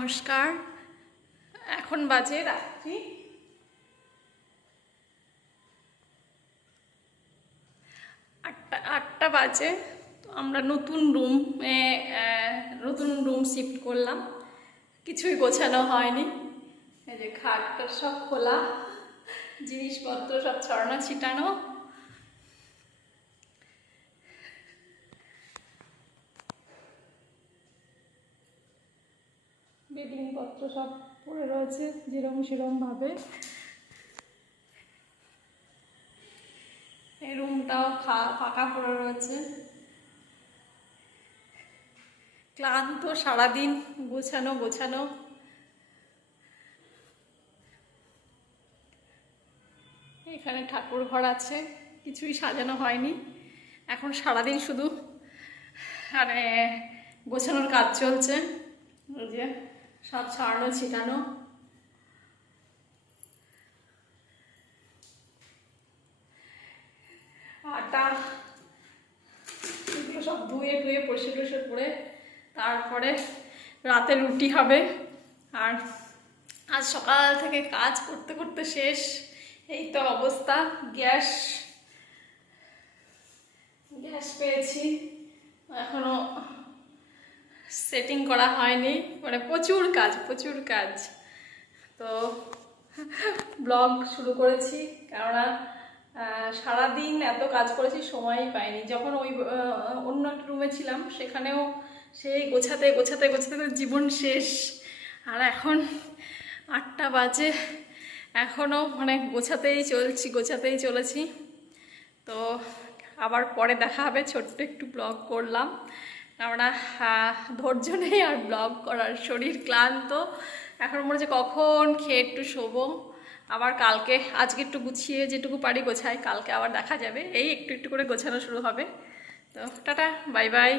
নমস্কার। এখন বাজে রাত্রি 8টা বাজে। তো আমরা নতুন রুম শিফট করলাম, কিছুই গোছানো হয়নি। এই যে খাটটা সব খোলা, জিনিসপত্র সব ছড়ানো ছিটানো। বেডিং পত্র সব পড়ে রয়েছে যেরম ভাবে। এই রুমটাও ফাঁকা পড়ে রয়েছে। ক্লান্ত সারাদিন গোছানো। এখানে ঠাকুর ঘর আছে, কিছুই সাজানো হয়নি। এখন সারাদিন শুধু মানে গোছানোর কাজ চলছে। ওই যে সব ছড়ানো ছিটানো। আটা এগুলো সব ধুয়ে পরিষ্কার করে তারপরে রাতে রুটি হবে। আর আজ সকাল থেকে কাজ করতে শেষ, এই তো অবস্থা। গ্যাস পেয়েছি, এখনো সেটিং করা হয়নি। মানে প্রচুর কাজ। তো ব্লগ শুরু করেছি, কেননা সারাদিন এত কাজ করেছি, সময়ই পাইনি। যখন ওই অন্য একটা রুমে ছিলাম, সেখানেও সেই গোছাতে জীবন শেষ। আর এখন 8টা বাজে, এখনও মানে গোছাতেই চলেছি। তো আবার পরে দেখা হবে। ছোট্ট একটু ব্লগ করলাম, কেননা ধৈর্য নেই আর ব্লগ করার, শরীর ক্লান্ত। এখন মনে হচ্ছে কখন খেয়ে একটু শোবো। আবার কালকে, আজকে একটু গুছিয়ে যেটুকু পারি গোছাই, কালকে আবার দেখা যাবে। এই একটু করে গোছানো শুরু হবে। তো টাটা, বাই বাই।